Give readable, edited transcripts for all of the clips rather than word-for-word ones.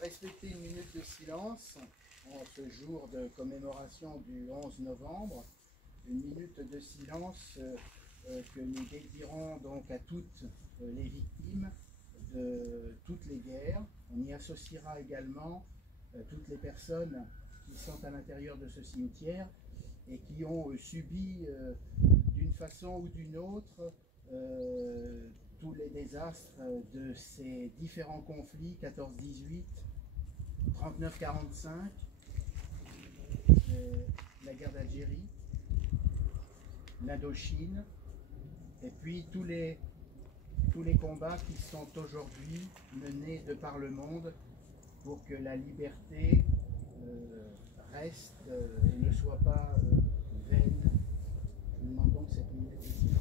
respecter une minute de silence en ce jour de commémoration du 11 novembre. Une minute de silence que nous dédierons donc à toutes les victimes de toutes les guerres. On y associera également toutes les personnes qui sont à l'intérieur de ce cimetière et qui ont subi d'une façon ou d'une autre tous les désastres de ces différents conflits 14-18, 39-45, la guerre d'Algérie, l'Indochine, et puis tous les combats qui sont aujourd'hui menés de par le monde pour que la liberté reste et ne soit pas vaine. Nous demandons cette minute de silence.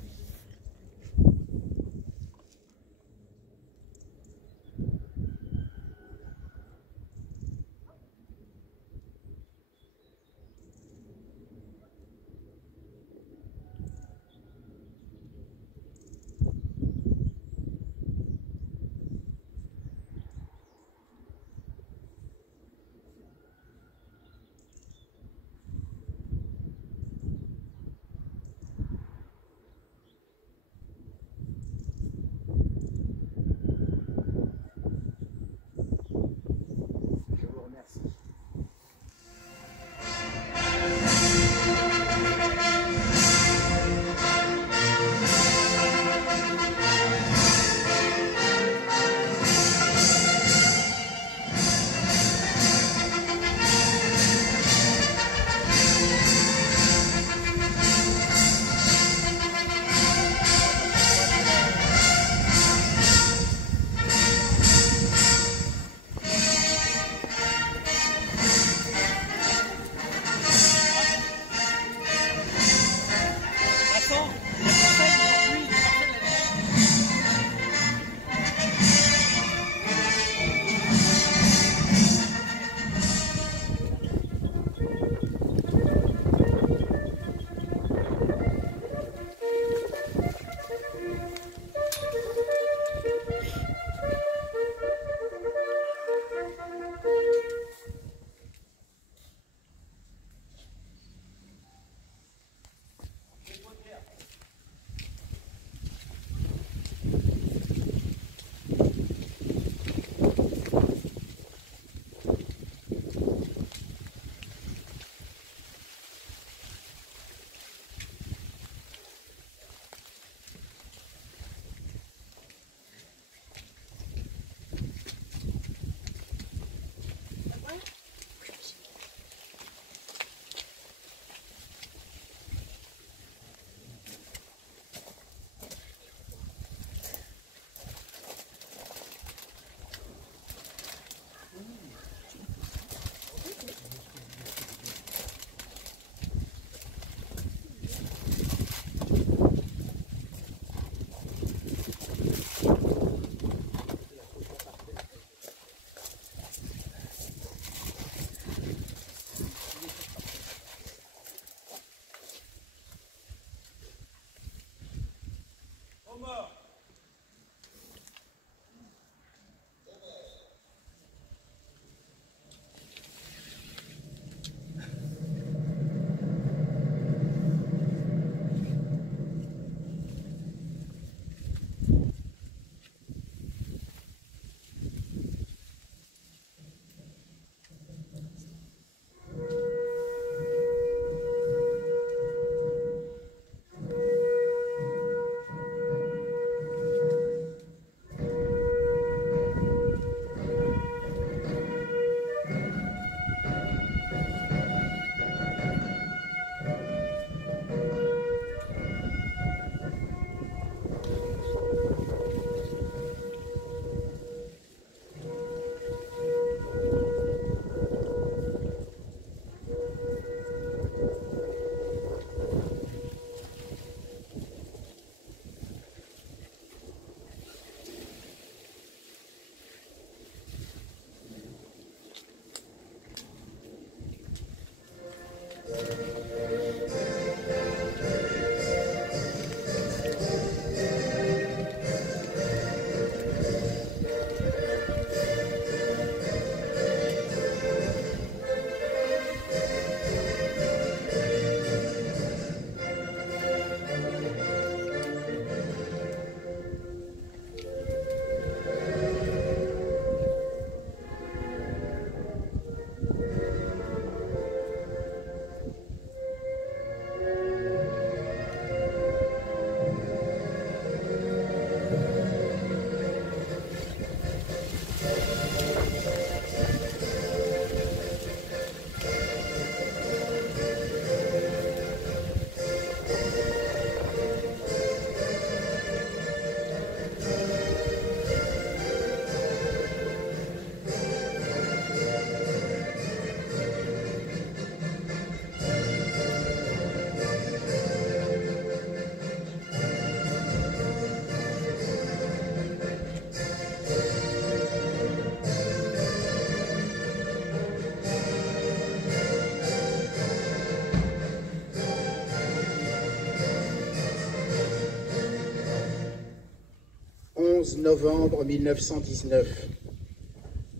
11 novembre 1919.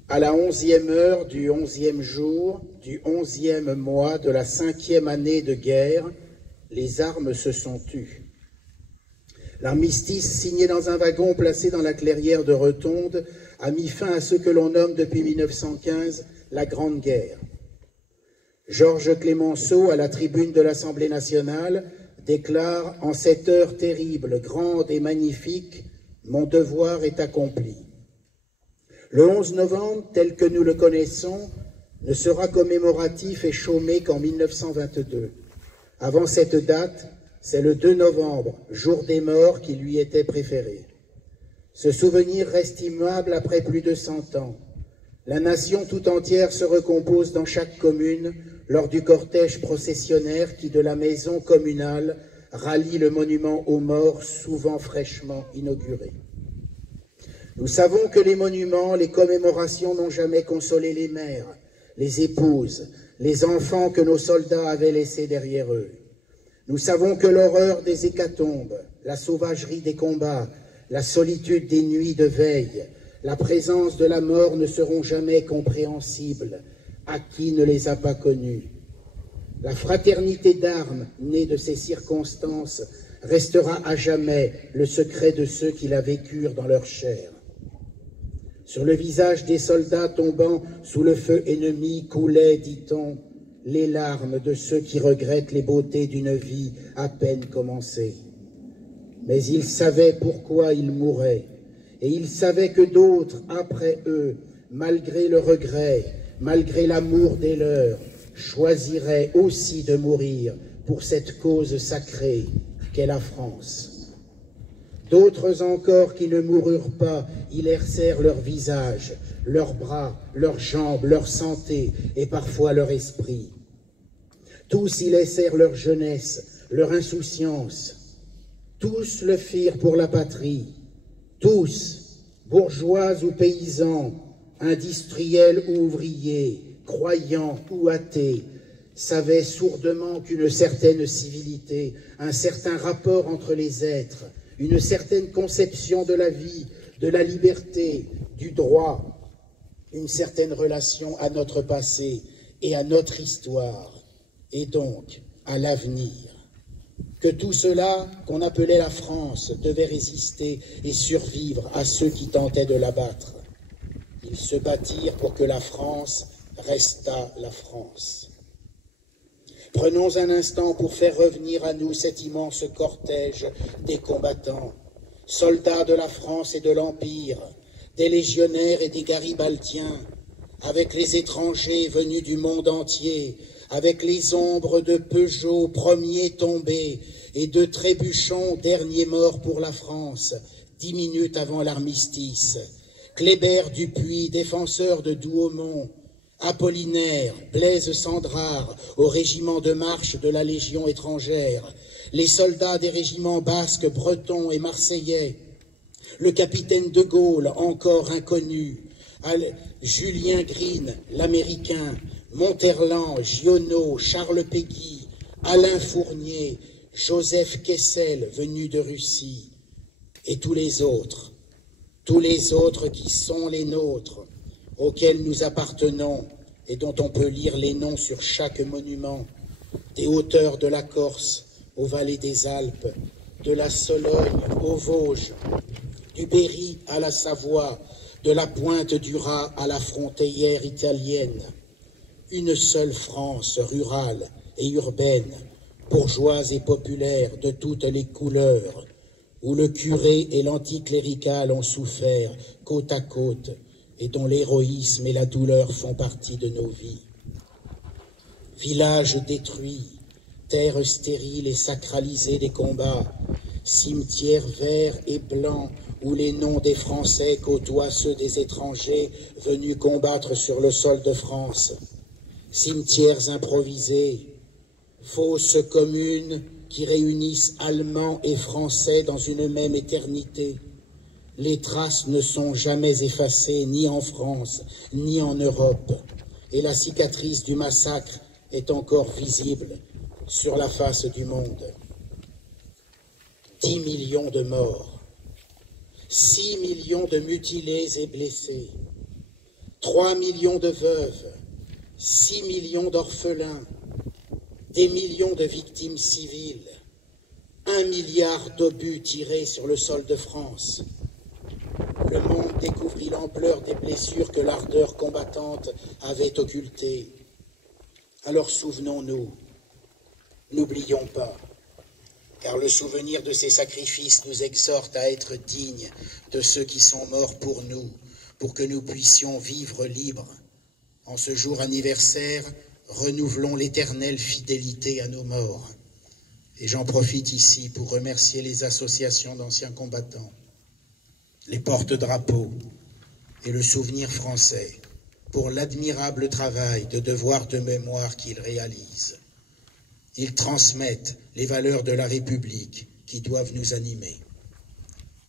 À la 11e heure du 11e jour du 11e mois de la 5e année de guerre, les armes se sont tues. L'armistice signé dans un wagon placé dans la clairière de Rotonde a mis fin à ce que l'on nomme depuis 1915 la Grande Guerre. Georges Clemenceau, à la tribune de l'Assemblée nationale, déclare « En cette heure terrible, grande et magnifique, mon devoir est accompli ». Le 11 novembre, tel que nous le connaissons, ne sera commémoratif et chômé qu'en 1922. Avant cette date, c'est le 2 novembre, jour des morts, qui lui était préféré. Ce souvenir reste immuable après plus de 100 ans. La nation tout entière se recompose dans chaque commune lors du cortège processionnaire qui, de la maison communale, rallie le monument aux morts souvent fraîchement inauguré. Nous savons que les monuments, les commémorations n'ont jamais consolé les mères, les épouses, les enfants que nos soldats avaient laissés derrière eux. Nous savons que l'horreur des hécatombes, la sauvagerie des combats, la solitude des nuits de veille, la présence de la mort ne seront jamais compréhensibles à qui ne les a pas connus. La fraternité d'armes née de ces circonstances restera à jamais le secret de ceux qui la vécurent dans leur chair. Sur le visage des soldats tombant sous le feu ennemi coulaient, dit-on, les larmes de ceux qui regrettent les beautés d'une vie à peine commencée. Mais ils savaient pourquoi ils mouraient, et ils savaient que d'autres, après eux, malgré le regret, malgré l'amour des leurs, choisiraient aussi de mourir pour cette cause sacrée qu'est la France. D'autres encore qui ne moururent pas, y laissèrent leur visage, leurs bras, leurs jambes, leur santé et parfois leur esprit. Tous y laissèrent leur jeunesse, leur insouciance. Tous le firent pour la patrie. Tous, bourgeois ou paysans, industriels ou ouvriers, croyants ou athées, savaient sourdement qu'une certaine civilité, un certain rapport entre les êtres, une certaine conception de la vie, de la liberté, du droit, une certaine relation à notre passé et à notre histoire, et donc à l'avenir. Que tout cela, qu'on appelait la France, devait résister et survivre à ceux qui tentaient de l'abattre. Ils se battirent pour que la France restât la France. Prenons un instant pour faire revenir à nous cet immense cortège des combattants, soldats de la France et de l'Empire, des légionnaires et des garibaldiens, avec les étrangers venus du monde entier, avec les ombres de Peugeot, premiers tombés, et de Trébuchon, dernier mort pour la France, 10 minutes avant l'armistice, Kléber Dupuis, défenseur de Douaumont, Apollinaire, Blaise Sandrard, au régiment de marche de la Légion étrangère, les soldats des régiments basques, bretons et marseillais, le capitaine de Gaulle, encore inconnu, Julien Green, l'Américain, Monterland, Giono, Charles Péguy, Alain Fournier, Joseph Kessel, venu de Russie, et tous les autres qui sont les nôtres, auxquels nous appartenons et dont on peut lire les noms sur chaque monument, des hauteurs de la Corse aux vallées des Alpes, de la Sologne aux Vosges, du Berry à la Savoie, de la pointe du Raz à la frontière italienne. Une seule France rurale et urbaine, bourgeoise et populaire de toutes les couleurs, où le curé et l'anticlérical ont souffert côte à côte et dont l'héroïsme et la douleur font partie de nos vies. Villages détruits, terres stériles et sacralisées des combats, cimetières verts et blancs où les noms des Français côtoient ceux des étrangers venus combattre sur le sol de France, cimetières improvisés, fosses communes qui réunissent Allemands et Français dans une même éternité. Les traces ne sont jamais effacées, ni en France, ni en Europe, et la cicatrice du massacre est encore visible sur la face du monde. 10 millions de morts. 6 millions de mutilés et blessés, 3 millions de veuves, 6 millions d'orphelins, des millions de victimes civiles, 1 milliard d'obus tirés sur le sol de France. Le monde découvrit l'ampleur des blessures que l'ardeur combattante avait occultées. Alors souvenons-nous, n'oublions pas, car le souvenir de ces sacrifices nous exhorte à être dignes de ceux qui sont morts pour nous, pour que nous puissions vivre libres. En ce jour anniversaire, renouvelons l'éternelle fidélité à nos morts. Et j'en profite ici pour remercier les associations d'anciens combattants, les porte-drapeaux et le Souvenir français pour l'admirable travail de devoir de mémoire qu'ils réalisent. Ils transmettent les valeurs de la République qui doivent nous animer.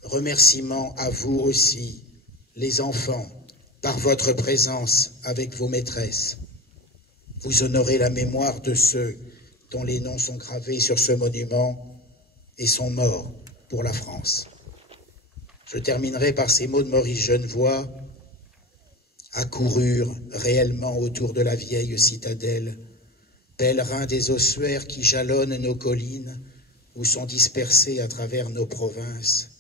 Remerciements à vous aussi, les enfants, par votre présence avec vos maîtresses. Vous honorez la mémoire de ceux dont les noms sont gravés sur ce monument et sont morts pour la France. Je terminerai par ces mots de Maurice Genevoix. Accoururent réellement autour de la vieille citadelle, pèlerins des ossuaires qui jalonnent nos collines ou sont dispersés à travers nos provinces.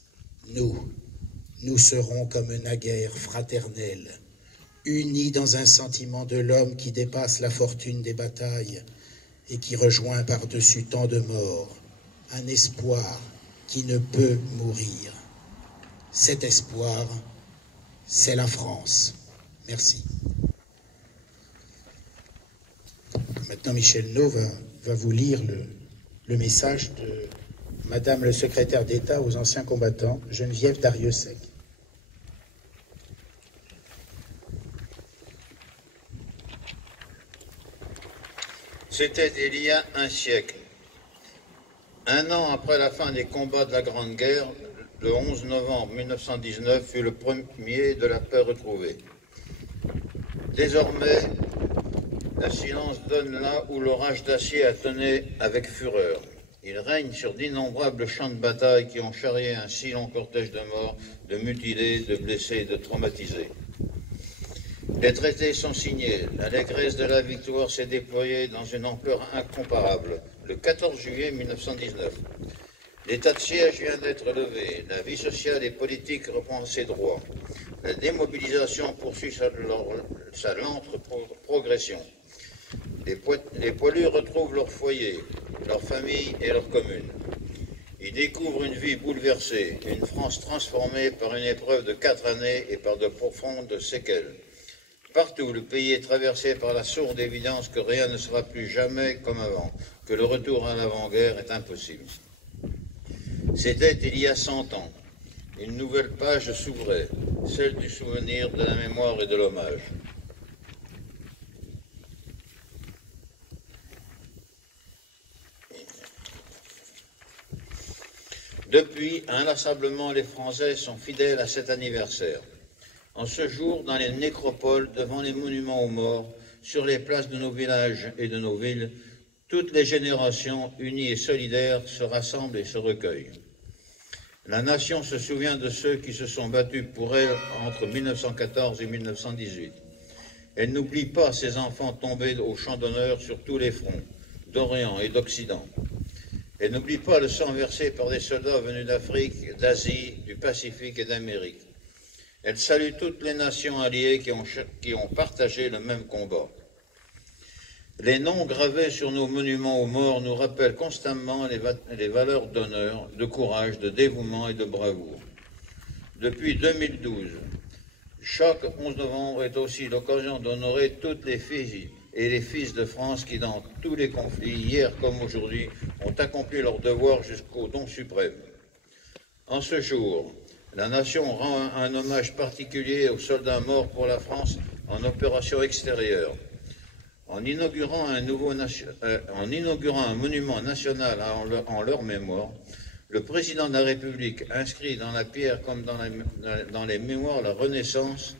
Nous serons comme naguère fraternels, unis dans un sentiment de l'homme qui dépasse la fortune des batailles et qui rejoint par-dessus tant de morts un espoir qui ne peut mourir. Cet espoir, c'est la France. Merci. Maintenant, Michel Nau va vous lire le message de Madame le secrétaire d'État aux anciens combattants, Geneviève Darrieussecq. C'était il y a un siècle. Un an après la fin des combats de la Grande Guerre, le 11 novembre 1919 fut le premier de la paix retrouvée. Désormais, le silence donne là où l'orage d'acier a tonné avec fureur. Il règne sur d'innombrables champs de bataille qui ont charrié un si long cortège de morts, de mutilés, de blessés et de traumatisés. Les traités sont signés, l'allégresse de la victoire s'est déployée dans une ampleur incomparable. Le 14 juillet 1919, l'état de siège vient d'être levé, la vie sociale et politique reprend ses droits. La démobilisation poursuit sa lente progression. Les poilus retrouvent leur foyer, leur famille et leur commune. Ils découvrent une vie bouleversée, une France transformée par une épreuve de 4 années et par de profondes séquelles. Partout, le pays est traversé par la sourde évidence que rien ne sera plus jamais comme avant, que le retour à l'avant-guerre est impossible. C'était il y a 100 ans. Une nouvelle page s'ouvrait, celle du souvenir, de la mémoire et de l'hommage. Depuis, inlassablement, les Français sont fidèles à cet anniversaire. En ce jour, dans les nécropoles, devant les monuments aux morts, sur les places de nos villages et de nos villes, toutes les générations, unies et solidaires, se rassemblent et se recueillent. La nation se souvient de ceux qui se sont battus pour elle entre 1914 et 1918. Elle n'oublie pas ces enfants tombés au champ d'honneur sur tous les fronts, d'Orient et d'Occident. Elle n'oublie pas le sang versé par des soldats venus d'Afrique, d'Asie, du Pacifique et d'Amérique. Elle salue toutes les nations alliées qui ont partagé le même combat. Les noms gravés sur nos monuments aux morts nous rappellent constamment les valeurs d'honneur, de courage, de dévouement et de bravoure. Depuis 2012, chaque 11 novembre est aussi l'occasion d'honorer toutes les filles et les fils de France qui, dans tous les conflits, hier comme aujourd'hui, ont accompli leur devoir jusqu'au don suprême. En ce jour, la nation rend un hommage particulier aux soldats morts pour la France en opération extérieure. En inaugurant un monument national en leur mémoire, le président de la République inscrit dans la pierre comme dans les mémoires la reconnaissance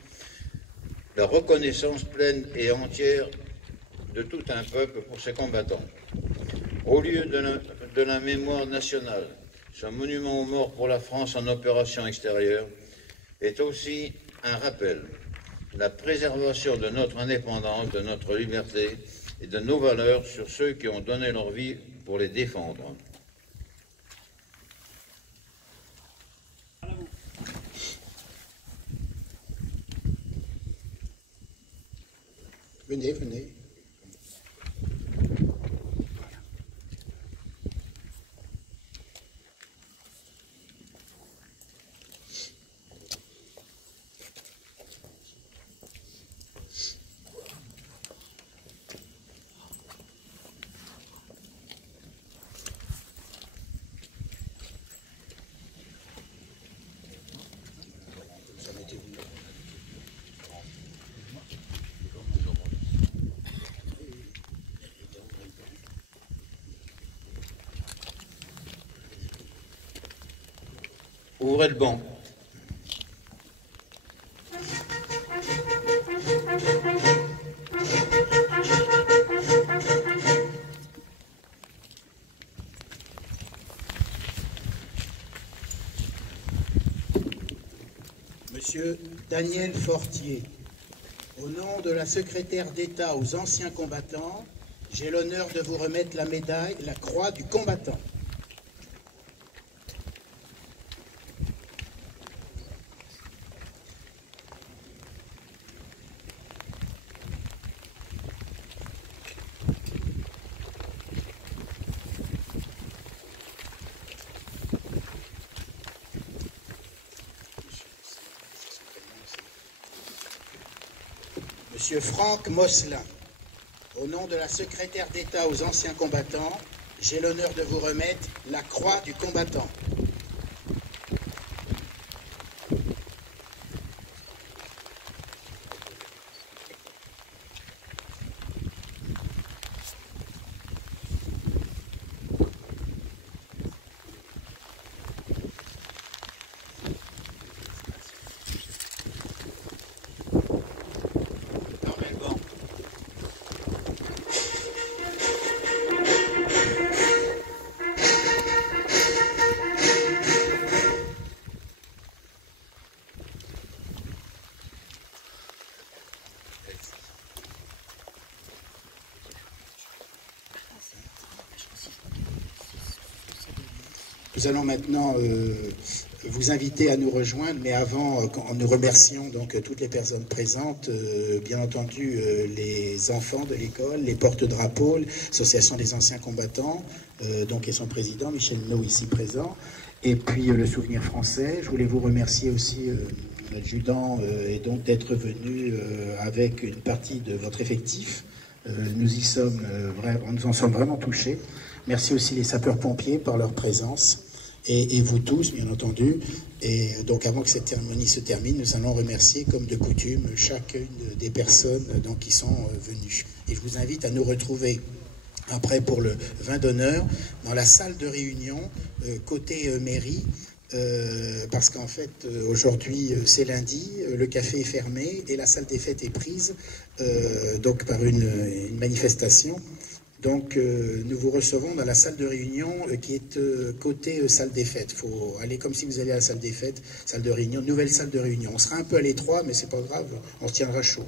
pleine et entière de tout un peuple pour ses combattants. Au lieu de la mémoire nationale, ce monument aux morts pour la France en opération extérieure, est aussi un rappel de la préservation de notre indépendance, de notre liberté et de nos valeurs sur ceux qui ont donné leur vie pour les défendre. Venez, venez. Ouvrez le banc. Monsieur Daniel Fortier, au nom de la secrétaire d'État aux anciens combattants, j'ai l'honneur de vous remettre la médaille, la croix du combattant. Monsieur Franck Mosselin, au nom de la secrétaire d'État aux anciens combattants, j'ai l'honneur de vous remettre la croix du combattant. Nous allons maintenant vous inviter à nous rejoindre, mais avant, en nous remercions donc toutes les personnes présentes, bien entendu les enfants de l'école, les porte-drapeaux, l'association des anciens combattants, donc et son président Michel Minot ici présent, et puis le Souvenir français. Je voulais vous remercier aussi l'adjudant et donc d'être venu avec une partie de votre effectif. Nous en sommes vraiment touchés. Merci aussi les sapeurs-pompiers par leur présence. Et vous tous, bien entendu. Et donc, avant que cette cérémonie se termine, nous allons remercier, comme de coutume, chacune des personnes donc, qui sont venues. Et je vous invite à nous retrouver après pour le vin d'honneur dans la salle de réunion côté mairie. Parce qu'en fait, aujourd'hui, c'est lundi, le café est fermé et la salle des fêtes est prise donc par une manifestation. Donc, nous vous recevons dans la salle de réunion qui est côté salle des fêtes. Il faut aller comme si vous alliez à la salle des fêtes, salle de réunion, nouvelle salle de réunion. On sera un peu à l'étroit, mais c'est pas grave, on se tiendra chaud.